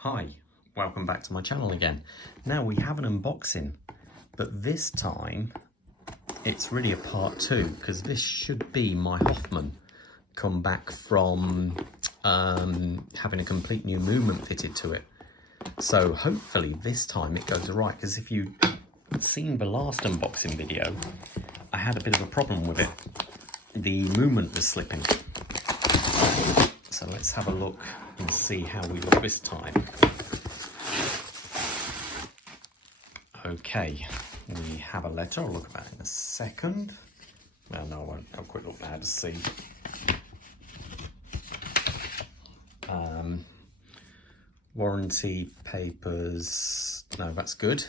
Hi, welcome back to my channel again. Now we have an unboxing, but this time it's really a part two because this should be my Hoffman come back from having a complete new movement fitted to it. So hopefully this time it goes right, because if you've seen the last unboxing video, I had a bit of a problem with it. The movement was slipping. So let's have a look and see how we look this time. Okay, we have a letter. I'll look at that in a second. Well, no, I won't. I'll quick look now to see. Warranty papers. No, that's good.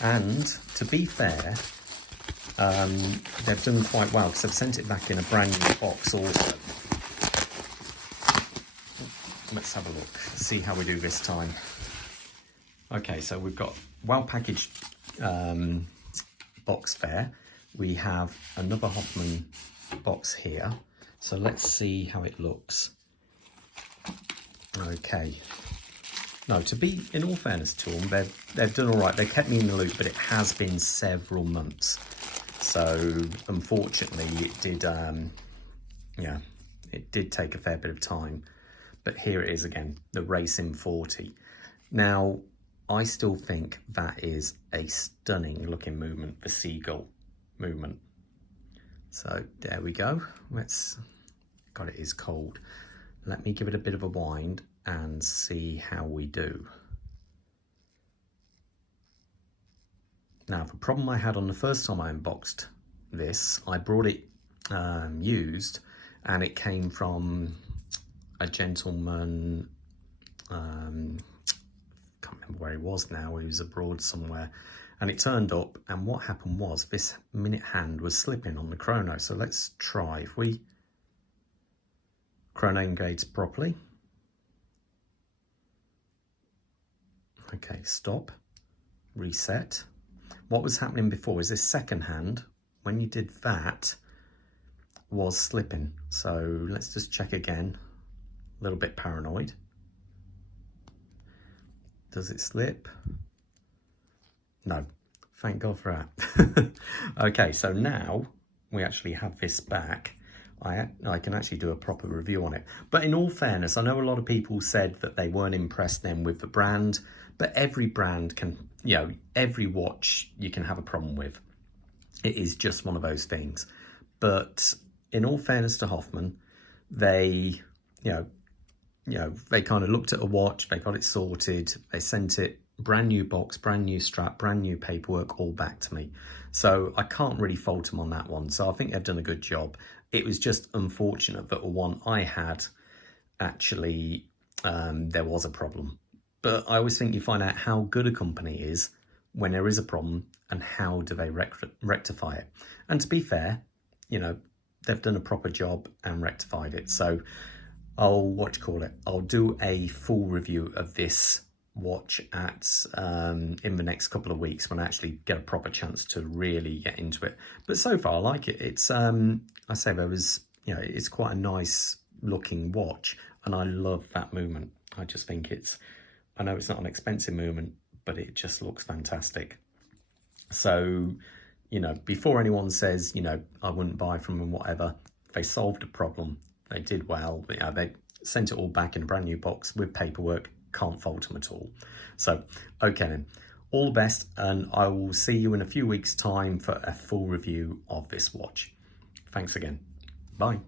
And to be fair, they've done quite well because they've sent it back in a brand new box also. Let's have a look, see how we do this time. Okay, so we've got well-packaged box there. We have another Hoffman box here. So let's see how it looks. Okay. No, to be, in all fairness to them, they've done all right. They kept me in the loop, but it has been several months. So unfortunately, it did, yeah, it did take a fair bit of time. But here it is again, the Racing 40. Now, I still think that is a stunning looking movement, the seagull movement. So there we go. God, it is cold. Let me give it a bit of a wind and see how we do. Now, the problem I had on the first time I unboxed this, I brought it used, and it came from a gentleman, can't remember where he was now, he was abroad somewhere, and it turned up, and what happened was this minute hand was slipping on the chrono. So let's try, if we chrono engage properly. Okay, stop, reset. What was happening before is this second hand, when you did that, was slipping. So let's just check again. A little bit paranoid. Does it slip? No, thank God for that. Okay, so now we actually have this back. I can actually do a proper review on it. But in all fairness, I know a lot of people said that they weren't impressed then with the brand, but every brand can, you know, every watch you can have a problem with. It is just one of those things. But in all fairness to Hoffman, they, they kind of looked at a watch, they got it sorted, they sent it brand new box, brand new strap, brand new paperwork, all back to me. So I can't really fault them on that one. So I think they've done a good job. It was just unfortunate that the one I had, actually, there was a problem. But I always think you find out how good a company is when there is a problem and how do they rectify it. And to be fair, they've done a proper job and rectified it. So I'll do a full review of this watch in the next couple of weeks when I actually get a proper chance to really get into it. But so far I like it. It's I say there was, it's quite a nice looking watch, and I love that movement. I just think I know it's not an expensive movement, but it just looks fantastic. So, before anyone says, I wouldn't buy from them, whatever, they solved a problem. They did well. They sent it all back in a brand new box with paperwork. Can't fault them at all. So, okay then. All the best, and I will see you in a few weeks' time for a full review of this watch. Thanks again. Bye.